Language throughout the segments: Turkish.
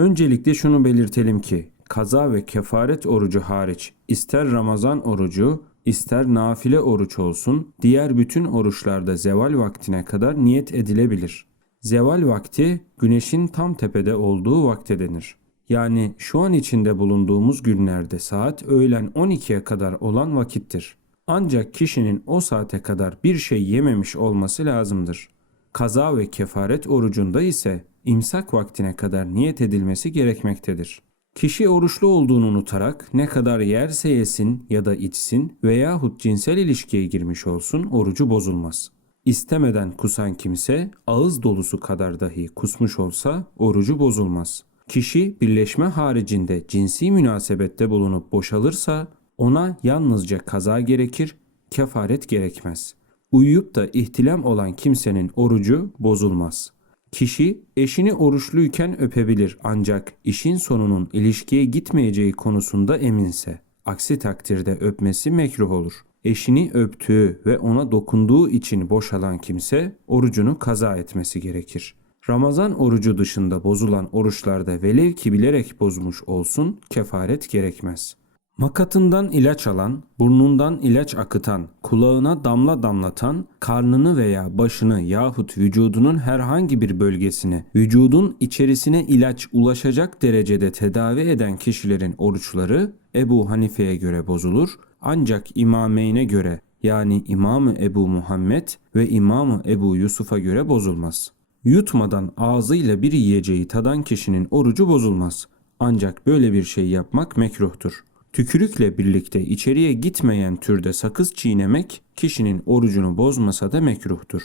Öncelikle şunu belirtelim ki kaza ve kefaret orucu hariç ister Ramazan orucu ister nafile oruç olsun diğer bütün oruçlarda zeval vaktine kadar niyet edilebilir. Zeval vakti güneşin tam tepede olduğu vakte denir. Yani şu an içinde bulunduğumuz günlerde saat öğlen 12'ye kadar olan vakittir. Ancak kişinin o saate kadar bir şey yememiş olması lazımdır. Kaza ve kefaret orucunda ise imsak vaktine kadar niyet edilmesi gerekmektedir. Kişi oruçlu olduğunu unutarak ne kadar yerse yesin ya da içsin veyahut cinsel ilişkiye girmiş olsun orucu bozulmaz. İstemeden kusan kimse ağız dolusu kadar dahi kusmuş olsa orucu bozulmaz. Kişi birleşme haricinde cinsi münasebette bulunup boşalırsa ona yalnızca kaza gerekir, kefaret gerekmez. Uyuyup da ihtilam olan kimsenin orucu bozulmaz. Kişi eşini oruçluyken öpebilir ancak işin sonunun ilişkiye gitmeyeceği konusunda eminse. Aksi takdirde öpmesi mekruh olur. Eşini öptüğü ve ona dokunduğu için boşalan kimse orucunu kaza etmesi gerekir. Ramazan orucu dışında bozulan oruçlarda velev ki bilerek bozmuş olsun kefaret gerekmez. Makatından ilaç alan, burnundan ilaç akıtan, kulağına damla damlatan, karnını veya başını yahut vücudunun herhangi bir bölgesine, vücudun içerisine ilaç ulaşacak derecede tedavi eden kişilerin oruçları Ebu Hanife'ye göre bozulur. Ancak İmameyn'e göre yani İmamı Ebu Muhammed ve İmamı Ebu Yusuf'a göre bozulmaz. Yutmadan ağzıyla bir yiyeceği tadan kişinin orucu bozulmaz. Ancak böyle bir şey yapmak mekruhtur. Tükürükle birlikte içeriye gitmeyen türde sakız çiğnemek kişinin orucunu bozmasa da mekruhtur.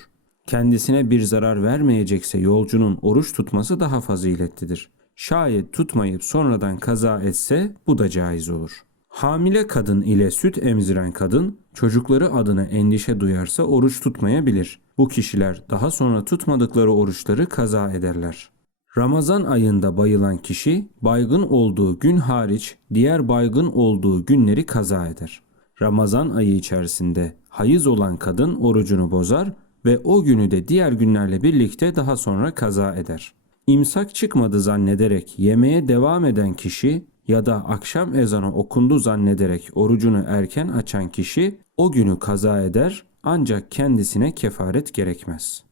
Kendisine bir zarar vermeyecekse yolcunun oruç tutması daha faziletlidir. Şayet tutmayıp sonradan kaza etse bu da caiz olur. Hamile kadın ile süt emziren kadın çocukları adına endişe duyarsa oruç tutmayabilir. Bu kişiler daha sonra tutmadıkları oruçları kaza ederler. Ramazan ayında bayılan kişi baygın olduğu gün hariç diğer baygın olduğu günleri kaza eder. Ramazan ayı içerisinde hayız olan kadın orucunu bozar ve o günü de diğer günlerle birlikte daha sonra kaza eder. İmsak çıkmadı zannederek yemeye devam eden kişi ya da akşam ezanı okundu zannederek orucunu erken açan kişi o günü kaza eder ancak kendisine kefaret gerekmez.